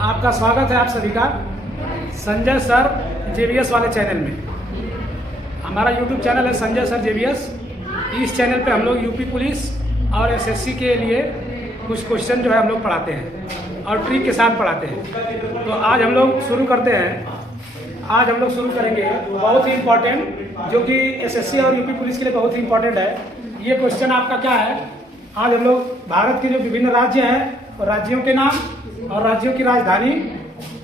आपका स्वागत है आप सभी का संजय सर जेवीएस वाले चैनल में। हमारा यूट्यूब चैनल है संजय सर जेवीएस। इस चैनल पे हम लोग यूपी पुलिस और एसएससी के लिए कुछ क्वेश्चन जो है हम लोग पढ़ाते हैं और ट्रिक के साथ पढ़ाते हैं। तो आज हम लोग शुरू करते हैं। आज हम लोग शुरू करेंगे बहुत ही इम्पोर्टेंट, जो कि एसएससी और यूपी पुलिस के लिए बहुत ही इम्पोर्टेंट है। ये क्वेश्चन आपका क्या है, आज हम लोग भारत के जो विभिन्न राज्य हैं और राज्यों के नाम और राज्यों की राजधानी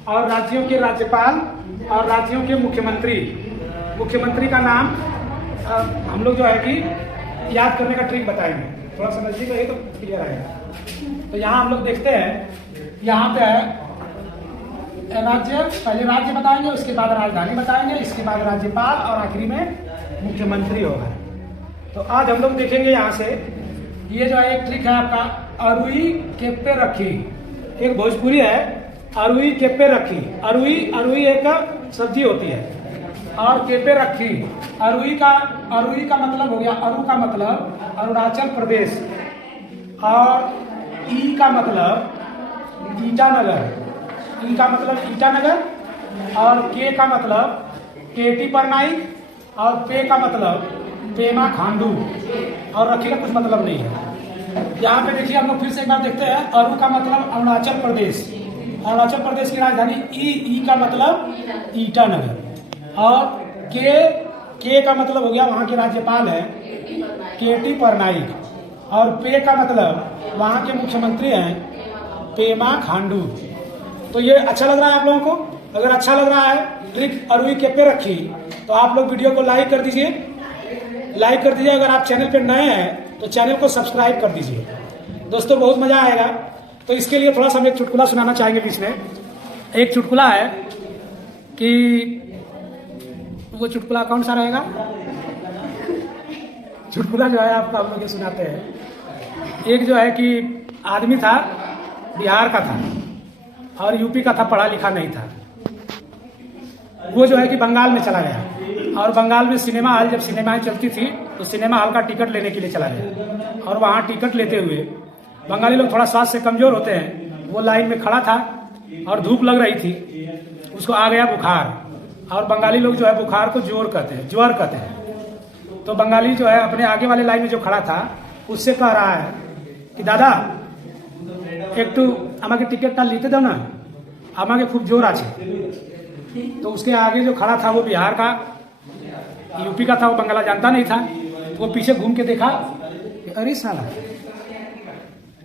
और राज्यों के राज्यपाल और राज्यों के मुख्यमंत्री का नाम हम लोग जो है कि याद करने का ट्रिक बताएंगे। थोड़ा समझिएगा, ये तो क्लियर आएगा। तो यहाँ हम लोग देखते हैं, यहाँ पे है राज्य, पहले राज्य बताएंगे, उसके बाद राजधानी बताएंगे, इसके बाद राज्यपाल और आखिरी में मुख्यमंत्री होगा। तो आज हम लोग देखेंगे यहाँ से, ये जो है एक ट्रिक है आपका, अरुई के पे रखी। एक भोजपुरी है, अरुई के पे रखी। अरुई एक सब्जी होती है और के पे रखी। अरुई का मतलब हो गया, अरु का मतलब अरुणाचल प्रदेश और ई का मतलब ईटानगर। ई का मतलब ईटानगर और के का मतलब केटी परनाइक और पे का मतलब पेमा खांडू और रखी का कुछ मतलब नहीं है। यहाँ पे देखिए हम लोग फिर से एक बार देखते हैं। अरु का मतलब अरुणाचल प्रदेश, अरुणाचल प्रदेश की राजधानी ई का मतलब ईटानगर और के का मतलब हो गया वहाँ के राज्यपाल है केटी परनाइक और पे का मतलब वहाँ के मुख्यमंत्री हैं पेमा खांडू। तो ये अच्छा लग रहा है आप लोगों को? अगर अच्छा लग रहा है ट्रिक अरुई के पे रखी, तो आप लोग वीडियो को लाइक कर दीजिए। अगर आप चैनल पे नए हैं तो चैनल को सब्सक्राइब कर दीजिए। दोस्तों बहुत मजा आएगा। तो इसके लिए थोड़ा सा हम एक चुटकुला सुनाना चाहेंगे बीच में। एक चुटकुला है कि वो चुटकुला कौन सा रहेगा? चुटकुला जो है आपका हम लोग ये सुनाते हैं। एक जो है कि आदमी था, बिहार का था और यूपी का था, पढ़ा लिखा नहीं था। वो जो है कि बंगाल में चला गया और बंगाल में सिनेमा हॉल, जब सिनेमाएं चलती थी तो सिनेमा हॉल का टिकट लेने के लिए चला गया। और वहाँ टिकट लेते हुए बंगाली लोग थोड़ा स्वास्थ्य से कमजोर होते हैं, वो लाइन में खड़ा था और धूप लग रही थी, उसको आ गया बुखार। और बंगाली लोग जो है बुखार को ज्वर कहते हैं। तो बंगाली जो है अपने आगे वाले लाइन में जो खड़ा था उससे कह रहा है कि दादा एक तो আমাকে टिकट लेते दो ना, আমাকে खूब जोर आछे। तो उसके आगे जो खड़ा था वो बिहार का, यूपी का था, वो बंगाला जानता नहीं था। तो वो पीछे घूम के देखा, अरे साला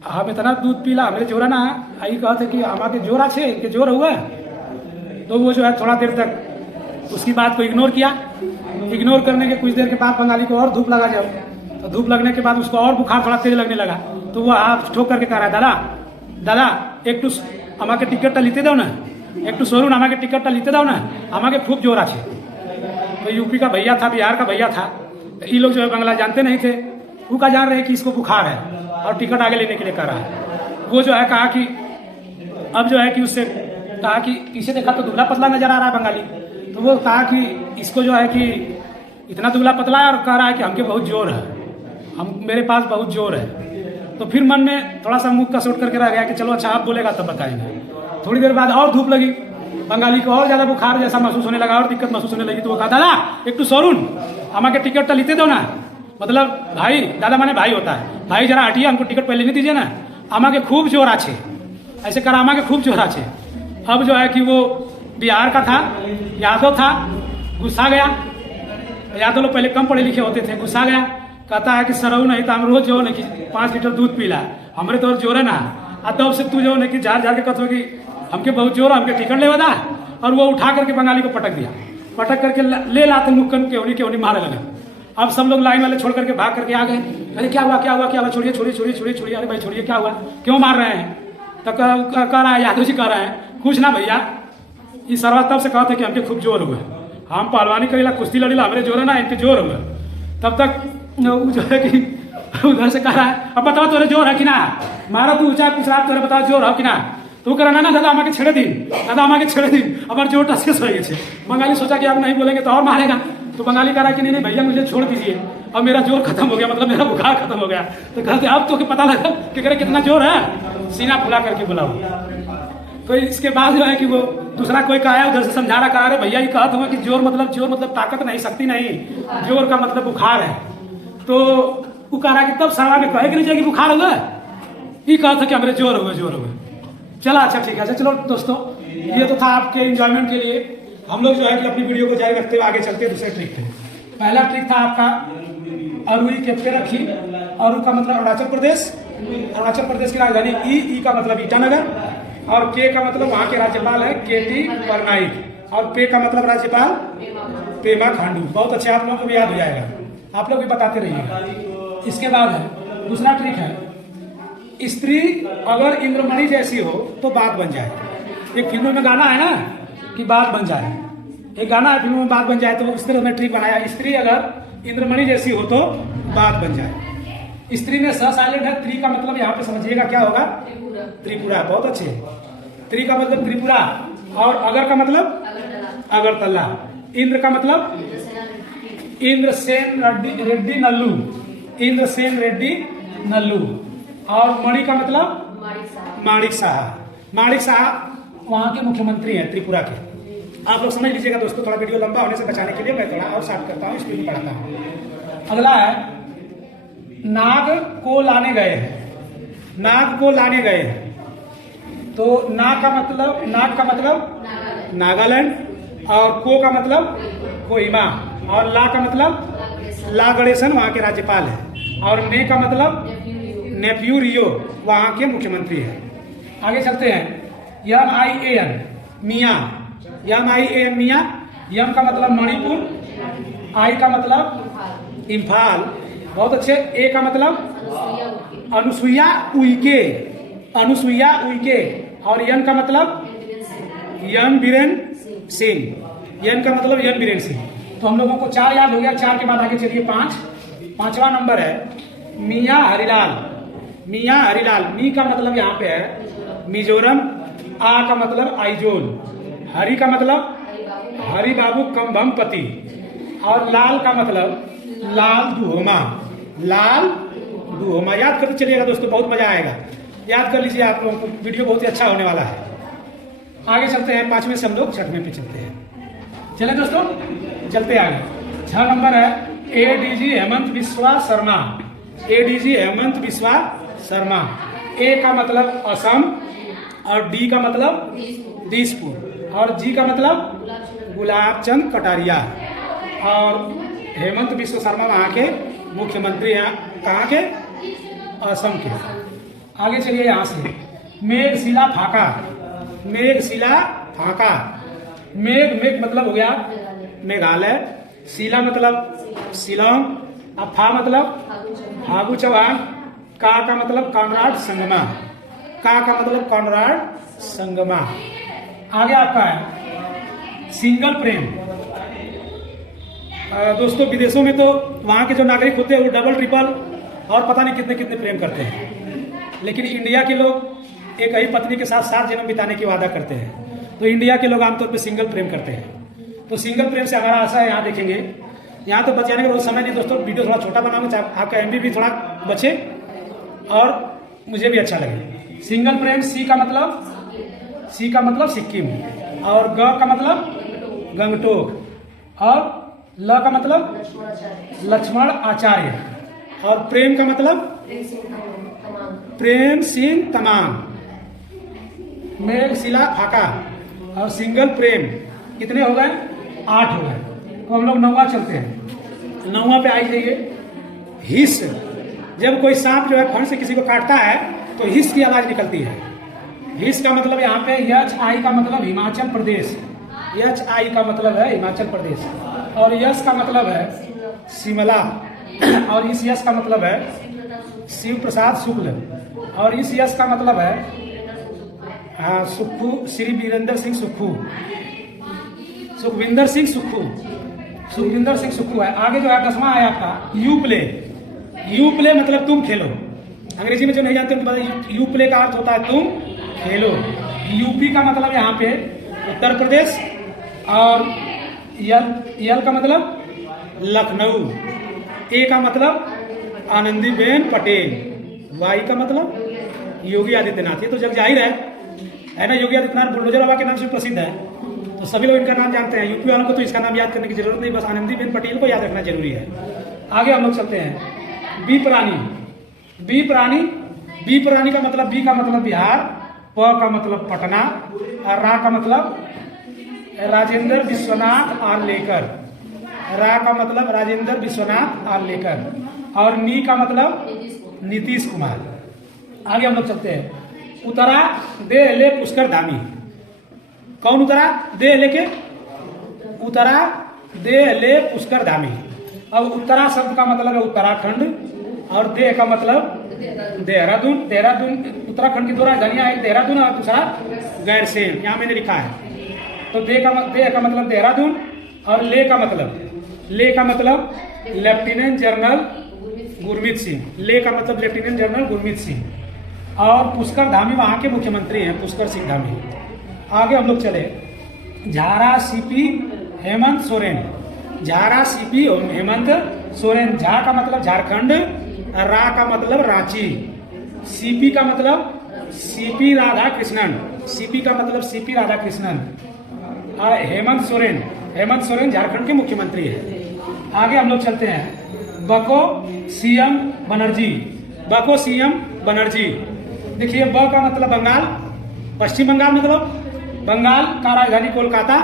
हम इतना दूध पीला, मेरे जोरा ना आई कहते कि हमारे जोर आछे, इनके जोर हुआ। तो वो जो है थोड़ा देर तक उसकी बात को इग्नोर किया। इग्नोर करने के कुछ देर के बाद बंगाली को और धूप लगा जाओ, तो धूप लगने के बाद उसको और बुखार थोड़ा तेज लगने लगा। तो वो हाथ ठोक करके कह रहा है, दादा एक আমাকে टिकट लेते दो ना, एक सरुन আমাকে टिकट लेते दो ना, আমাকে खूब जोर आछे। तो यूपी का भैया था, बिहार का भैया था, तो ये लोग जो है बंगला जानते नहीं थे, वो का जान रहे कि इसको बुखार है और टिकट आगे लेने के लिए कह रहा है। वो जो है कहा कि अब जो है कि उससे कहा कि पीछे देखा तो दुबला पतला नजर आ रहा है बंगाली। तो वो कहा कि इसको जो है कि इतना दुबला पतला है और कह रहा है कि हमके बहुत जोर है, मेरे पास बहुत जोर है। तो फिर मन में थोड़ा सा मुंह कसोट करके रह गया कि चलो अच्छा आप बोलेगा तब बताएंगे। थोड़ी देर बाद और धूप लगी, बंगाली को और ज्यादा बुखार जैसा महसूस होने लगा और दिक्कत महसूस होने लगी। तो वो कहा दादा एक सरुन আমাকে टिकट लेते दो ना, मतलब भाई, दादा माने भाई होता है, भाई जरा हटिए, हमको टिकट पहले नहीं दीजिए ना, আমাকে खूब जोर आछे, ऐसे करा আমাকে खूब जोर आछे। अब जो है कि वो बिहार का था, यादव था, गुस्सा गया। यादव लोग पहले कम पढ़े लिखे होते थे, गुस्सा गया, कहता है कि सरऊ नहीं तो हम रोज जो है कि 5 लीटर दूध पीला, हमरे तो जोर है ना, तब से तू जो है कि जार के कहते कि हमके बहुत जोर, हमके टिकट ले बता। और वो उठा करके बंगाली को पटक दिया, पटक करके ले लाते मुक्कन केवनी मारे लगा। अब सब लोग लाइन वाले छोड़ करके भाग करके आ गए। अरे क्या हुआ, छोड़िए, अरे भाई छोड़िए, क्या हुआ, क्यों मार रहे हैं? तो कह रहा है, यादव जी कह रहे हैं, कुछ ना भैया, ये सरवा तब से कहते कि हमके खूब जोर हुए, हम पहलवानी करेला, कुश्ती लड़ीला, हमारे जोर है ना, इनके जोर हुए। तब तक जो है कि उधर से कह रहा है, अब बताओ तोरे जोर है कि ना, मारा तू ऊंचा कुछ रात, तोरे बताओ जोर है कि ना। तो कह रहा ना दादा हमारे छेड़े दिन, हमारे जोर शेष हो गए। बंगाली सोचा कि अब नहीं बोलेंगे तो और मारेगा। तो बंगाली कह रहा कि नहीं भैया मुझे छोड़ दीजिए, अब मेरा जोर खत्म हो गया, मतलब मेरा बुखार खत्म हो गया। तो कहते अब तो पता लगा कि कितना जोर है, सीना फुला करके बुलाओ। तो इसके बाद जो है कि वो दूसरा कोई कहा है उधर से समझाना कहा रहे भैया ये कहत हुआ कि जोर मतलब ताकत नहीं, शक्ति नहीं, जोर का मतलब बुखार है। तो वो कह रहा कि तब सारा में कहे कि नहीं कि बुखार हुआ, ये कहा था कि हमारे जोर हुए। चला अच्छा ठीक है। अच्छा चलो दोस्तों, ये तो था आपके एंजॉयमेंट के लिए। हम लोग जो है कि अपनी वीडियो को जारी रखते हुए आगे चलते हैं दूसरे ट्रिक पे। पहला ट्रिक था आपका अरुई के पे रखी। अरु का मतलब अरुणाचल प्रदेश की राजधानी ई का मतलब ईटानगर, और के का मतलब वहां के राज्यपाल है केटी पटनायक, और पे का मतलब राज्यपाल पेमा खांडू। बहुत अच्छे, आप लोगों को भी याद हो जाएगा, आप लोग भी बताते रहिएगा। इसके बाद है दूसरा ट्रिक है, स्त्री अगर इंद्रमणि जैसी हो तो बात बन जाए। एक फिल्मों में गाना है ना कि बात बन जाए, एक गाना है फिल्मों में बात बन जाए, तो उस तरह में ट्रिक बनाया, स्त्री अगर इंद्रमणि जैसी हो तो बात बन जाए। स्त्री में स साइलेंट है, त्रि का मतलब यहाँ पे समझिएगा क्या होगा, त्रिपुरा। बहुत अच्छे। त्रि का मतलब त्रिपुरा, और अगर का मतलब अगरतला। इंद्र का मतलब इंद्रसेन रेड्डी नल्लू, इंद्रसेन रेड्डी नल्लू, और मणि का मतलब माणिक शाह वहां के मुख्यमंत्री हैं त्रिपुरा के। आप लोग समझ लीजिएगा दोस्तों, थोड़ा वीडियो लंबा होने से बचाने के लिए मैं थोड़ा और शार्ट करता हूँ, स्पीड में पढ़ाता हूँ। अगला है नाग को लाने गए हैं। नाग को लाने गए हैं, तो नाग का मतलब नागालैंड, और को का मतलब कोहिमा, और ला का मतलब ला गणेशन वहां के राज्यपाल है, और ने का मतलब नेफ्यू रियो वहां के मुख्यमंत्री है। आगे चलते हैं। MIAN मियाँ, MIAN मियाँ। यम का मतलब मणिपुर, आई का मतलब इम्फाल, बहुत अच्छे। ए का मतलब अनुसुईया उइके, और यन का मतलब यन बीरेन सिंह। यन का मतलब यन बीरेन सिंह। तो हम लोगों को 4 याद हो गया। 4 के बाद आगे चलिए 5। 5वां नंबर है मियाँ हरिलाल। मी का मतलब यहाँ पे है मिजोरम, आ का मतलब आइजोल, हरि का मतलब हरि बाबू कम्भमपति, और लाल का मतलब लाल दुहोमा। याद करते चलिएगा दोस्तों, बहुत मजा आएगा, याद कर लीजिए आप लोगों को, वीडियो बहुत ही अच्छा होने वाला है। आगे चलते हैं, 5वें से हम लोग 6वें पे चलते हैं। चले दोस्तों, चलते आगे। 6 नंबर है ADG हेमंत बिस्वा शर्मा। ADG हेमंत बिस्वा शर्मा। ए का मतलब असम, और डी का मतलब दिसपुर, और जी का मतलब गुलाब चंद कटारिया, और हेमंत बिस्वा शर्मा वहाँ के मुख्यमंत्री हैं, कहाँ के, असम के। आगे चलिए यहाँ से मेघशिला फाका। मेघ मतलब हो गया मेघालय, शिला मतलब शिलोंग, अब फा मतलब फागू चौहान, का मतलब कॉनराड संगमा। आगे आपका है सिंगल प्रेम। दोस्तों विदेशों में तो वहाँ के जो नागरिक होते हैं वो डबल ट्रिपल और पता नहीं कितने कितने प्रेम करते हैं, लेकिन इंडिया के लोग एक ही पत्नी के साथ 7 जन्म बिताने की वादा करते हैं। तो इंडिया के लोग आमतौर पर सिंगल प्रेम करते हैं। तो सिंगल प्रेम से हमारा आशा है, यहाँ देखेंगे, यहाँ तो बचाने का बहुत समय नहीं दोस्तों, वीडियो थोड़ा छोटा बनाऊंगा, आपका MB भी थोड़ा बचे और मुझे भी अच्छा लगे। सिंगल प्रेम, सी का मतलब सिक्किम, और ग का मतलब गंगटोक, और ल का मतलब लक्ष्मण आचार्य, और प्रेम का मतलब प्रेम सिंह तमाम। मेघशिला फाका और सिंगल प्रेम कितने हो गए, 8 हो गए। तो हम लोग 9वां चलते हैं। 9वां पे आई जाइए, हिस। जब कोई सांप जो है फन से किसी को काटता है तो हिस की आवाज निकलती है। हिस का मतलब यहाँ पे HI का मतलब हिमाचल प्रदेश, HI का मतलब है हिमाचल प्रदेश, और यस का मतलब है शिमला, और इस यस का मतलब है शिव प्रसाद शुक्ल, और इस यस का मतलब है सुक्खू, श्री वीरेंद्र सिंह सुखविंदर सिंह सुक्खू है। आगे जो है 10वां है आपका यू प्ले मतलब तुम खेलो। अंग्रेजी में जो नहीं जानते उनको पता, यू प्ले का अर्थ होता है तुम खेलो। यूपी का मतलब यहाँ पे उत्तर प्रदेश, और यल का मतलब लखनऊ, ए का मतलब आनंदीबेन पटेल, वाई का मतलब योगी आदित्यनाथ। ये तो जग जाहिर है, है ना, योगी आदित्यनाथ बुलडोजर बाबा के नाम से प्रसिद्ध है, तो सभी लोग इनका नाम जानते हैं। यूपी वालों को तो इसका नाम याद करने की जरूरत नहीं, बस आनंदीबेन पटेल को याद रखना जरूरी है। आगे हम लोग चलते हैं। बी प्राणी, बी प्राणी, बी प्राणी का मतलब, बी का मतलब बिहार, प का मतलब पटना, और रा का मतलब राजेंद्र विश्वनाथ आर्लेकर, रा का मतलब राजेंद्र विश्वनाथ आर्लेकर, और नी का मतलब नीतीश कुमार। आगे हम लोग चलते हैं। उतरा दे ले पुष्कर धामी, कौन उतरा? दे लेके उतरा दे ले पुष्कर धामी। अब उत्तरा शब्द का मतलब है उत्तराखंड, और दे का मतलब देहरादून। देहरादून उत्तराखंड की दो राजधानियां, एक देहरादून और दूसरा गैरसैंण, यहाँ मैंने लिखा है। तो दे का मतलब देहरादून, और ले का मतलब लेफ्टिनेंट जनरल गुरमीत सिंह, ले का मतलब लेफ्टिनेंट जनरल गुरमीत सिंह। और पुष्कर धामी वहां के मुख्यमंत्री हैं, पुष्कर सिंह धामी। आगे हम लोग चले। झारा सीपी हेमंत सोरेन, झारा सीपी हेमंत सोरेन। झा का मतलब झारखंड, रा का मतलब रांची, सीपी का मतलब सीपी राधा कृष्णन, सीपी का मतलब सीपी राधा कृष्णन। और हेमंत सोरेन झारखंड के मुख्यमंत्री है। आगे हम लोग चलते हैं। बको सीएम बनर्जी, बको सीएम बनर्जी। देखिए, ब का मतलब बंगाल, पश्चिम बंगाल मतलब बंगाल का राजधानी कोलकाता,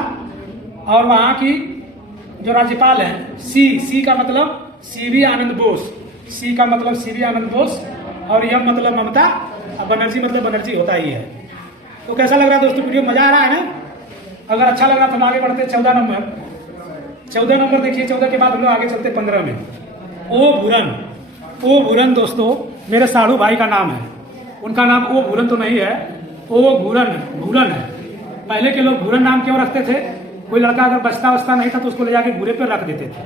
और वहां की जो राज्यपाल है सी का मतलब सीवी आनंद बोस, सी का मतलब सीवी आनंद बोस, और यम मतलब ममता, और बनर्जी मतलब बनर्जी होता ही है। तो कैसा लग रहा है दोस्तों वीडियो? मजा आ रहा है ना? अगर अच्छा लगा तो हम आगे बढ़ते हैं 14 नंबर। 14 नंबर देखिए, 14 के बाद हम लोग आगे चलते 15 में। ओ भूरन दोस्तों मेरे साड़ू भाई का नाम है, उनका नाम ओ भूरन तो नहीं है, ओ भूरन है। पहले के लोग भूरन नाम क्यों रखते थे? कोई लड़का अगर बचता नहीं था तो उसको ले जाके घूरे पर रख देते थे,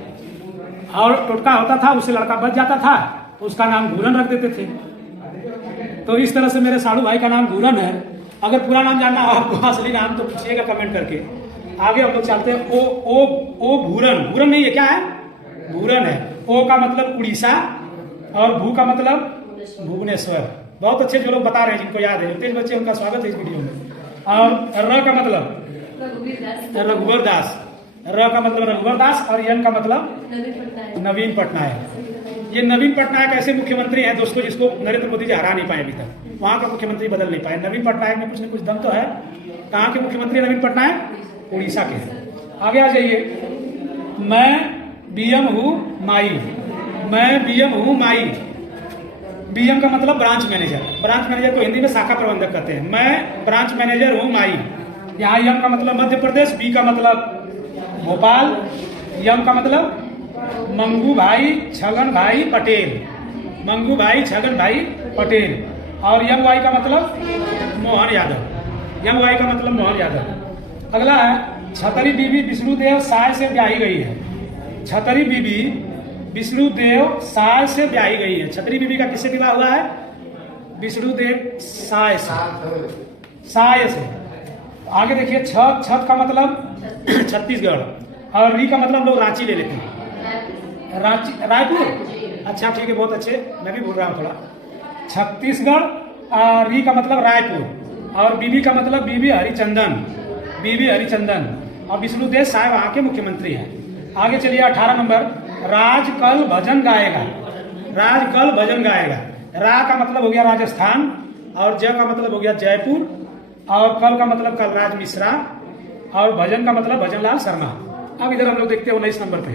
और टोटका होता था, उससे लड़का बच जाता था तो उसका नाम भूरन रख देते थे। तो इस तरह से मेरे साड़ू भाई का नाम भूरन है। अगर पूरा नाम जानना हो आपको, असली नाम, तो पूछिएगा कमेंट करके। आगे हम लोग चलते हैं। ओ भूरन नहीं है, क्या है? भूरन है। ओ का मतलब उड़ीसा, और भू का मतलब भुवनेश्वर। बहुत अच्छे जो लोग बता रहे हैं, जिनको याद है, तेज बच्चे, उनका स्वागत है इस वीडियो में। और र का मतलब रघुवर दास, र का मतलब रघुवर दास, और यन का मतलब नवीन पटनायक। ये नवीन पटनायक ऐसे मुख्यमंत्री हैं दोस्तों जिसको नरेंद्र मोदी जी हरा नहीं पाए अभी तक, वहां का मुख्यमंत्री बदल नहीं पाए। नवीन पटनायक में कुछ न कुछ दम तो है। कहाँ के मुख्यमंत्री नवीन पटनायक? उड़ीसा के हैं। आगे आ जाइए। मैं बीएम हूँ माई, मैं बीएम हूँ माई। बीएम का मतलब ब्रांच मैनेजर, ब्रांच मैनेजर को हिंदी में शाखा प्रबंधक कहते हैं। मैं ब्रांच मैनेजर हूँ माई। यहाँ यम का मतलब मध्य प्रदेश, बी का मतलब भोपाल, यम का मतलब मंगू भाई छगन भाई पटेल, मंगू भाई छगन भाई पटेल, और यम वाई का मतलब मोहन यादव, यम वाई का मतलब मोहन यादव। अगला है छतरी बीबी विष्णुदेव साय से ब्याही गई है। छतरी बीबी विष्णुदेव साय से ब्याही गई है। छतरी बीबी का किससे विवाह हुआ है? विष्णुदेव साय से। आगे देखिए, छत का मतलब छत्तीसगढ़, और री का मतलब हम लोग रांची ले लेते हैं, रांची रायपुर। अच्छा ठीक है, बहुत अच्छे, मैं भी भूल रहा हूँ थोड़ा। छत्तीसगढ़, और री का मतलब रायपुर, और बीबी का मतलब बीबी हरिचंदन, बीबी हरिचंदन, और विष्णुदेव साय वहां के मुख्यमंत्री हैं। आगे चलिए 18 नंबर। राज कल भजन गाएगा, राज कल भजन गाएगा। रा का मतलब हो गया राजस्थान, और ज का मतलब हो गया जयपुर, और कल का मतलब कलराज मिश्रा, और भजन का मतलब भजनलाल शर्मा। अब इधर हम लोग देखते हैं 19 नंबर पे।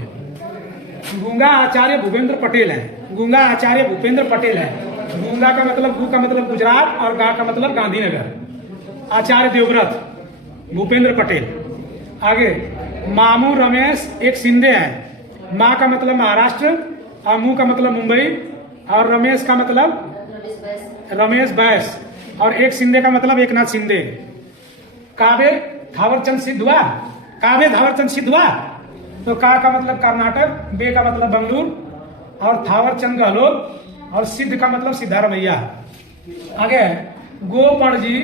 गूंगा आचार्य भूपेंद्र पटेल है, गूंगा आचार्य भूपेंद्र पटेल है। गूंगा का मतलब, गू का मतलब गुजरात, और गा का मतलब गांधीनगर। आचार्य देवव्रत भूपेंद्र पटेल। आगे मामू रमेश एक शिंदे हैं। माँ का मतलब महाराष्ट्र, और मुंह का मतलब मुंबई, और रमेश का मतलब रमेश बैस, और एक शिंदे का मतलब एक नाथ शिंदे। काव्य थावरचंद सिद्ध हुआ, काव्य थावरचंद सिद्ध हुआ। तो का मतलब कर्नाटक, बे का मतलब बंगलुरु, और थावरचंद गहलोत, और सिद्ध का मतलब सिद्धारमैया। आगे गोपणजी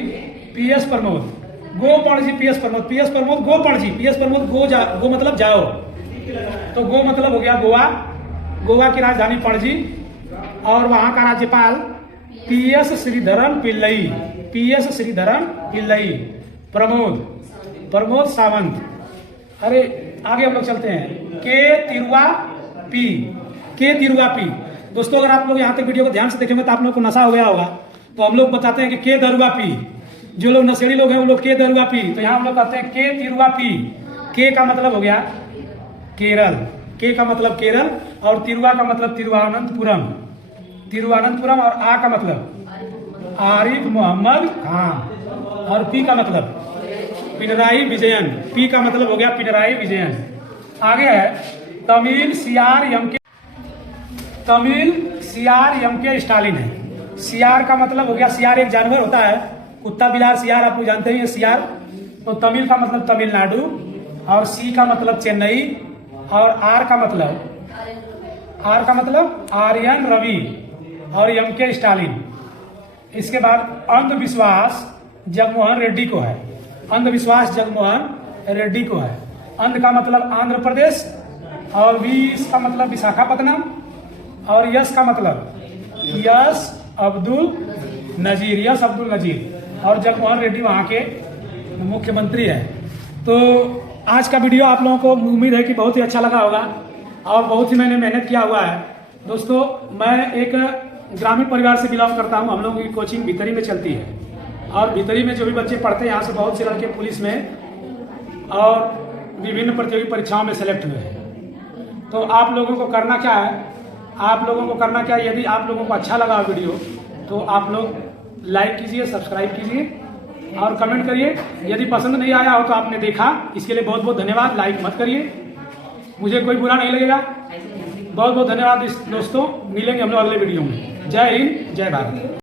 पीएस प्रमोद, गोपणजी पीएस प्रमोद, पीएस प्रमोद गोपणजी, पीएस प्रमोद गो मतलब जाओ, तो गो मतलब हो गया गोवा, गोवा की राजधानी पणजी, और वहां का राज्यपाल पीएस श्रीधरन पिल्लई, PS श्रीधरन पिल्लई, प्रमोद सावंत। अरे आगे हम लोग चलते हैं। के तिरुआ पी। दोस्तों अगर आप लोग यहाँ तक वीडियो को ध्यान से देखेंगे तो आप लोग को नशा हो गया होगा। तो हम लोग बताते हैं कि के दरुआ पी। जो लोग नशेड़ी लोग हैं वो लोग के दरुआ पी, तो यहाँ हम लोग कहते हैं के तिरुआ पी। के का मतलब हो गया केरल, के का मतलब केरल, और तिरुआ का मतलब तिरुवनंतपुरम, और आ का मतलब आरिफ मोहम्मद खान, और पी का मतलब पिनराई विजयन। पी का मतलब हो गया पिनराई विजयन। आगे है तमिल सीआर एम के स्टालिन है। सीआर का मतलब हो गया, सीआर एक जानवर होता है, कुत्ता बिलार सियार, आप लोग जानते हैं सियार। तो तमिल का मतलब तमिलनाडु, और सी का मतलब चेन्नई, और आर का मतलब आर्यन रवि, और एम के स्टालिन। इसके बाद अंधविश्वास जगमोहन रेड्डी को है। अंधविश्वास जगमोहन रेड्डी को है। अंध का मतलब आंध्र प्रदेश, और वी का मतलब विशाखापत्तनम, और यस का मतलब यस अब्दुल नजीर, और जगमोहन रेड्डी वहाँ के मुख्यमंत्री है। तो आज का वीडियो आप लोगों को उम्मीद है कि बहुत ही अच्छा लगा होगा, और बहुत ही मैंने मेहनत किया हुआ है। दोस्तों मैं एक ग्रामीण परिवार से बिलोंग करता हूँ। हम लोगों की कोचिंग भितरी में चलती है, और भितरी में जो भी बच्चे पढ़ते हैं, यहाँ से बहुत से लड़के पुलिस में और विभिन्न प्रतियोगी परीक्षाओं में सेलेक्ट हुए हैं। तो आप लोगों को करना क्या है, यदि आप लोगों को अच्छा लगा वीडियो तो आप लोग लाइक कीजिए, सब्सक्राइब कीजिए और कमेंट करिए। यदि पसंद नहीं आया हो तो आपने देखा, इसके लिए बहुत बहुत धन्यवाद। लाइक मत करिए, मुझे कोई बुरा नहीं लगेगा। बहुत बहुत धन्यवाद दोस्तों, मिलेंगे हम लोग अगले वीडियो में। जय हिंद, जय भारत।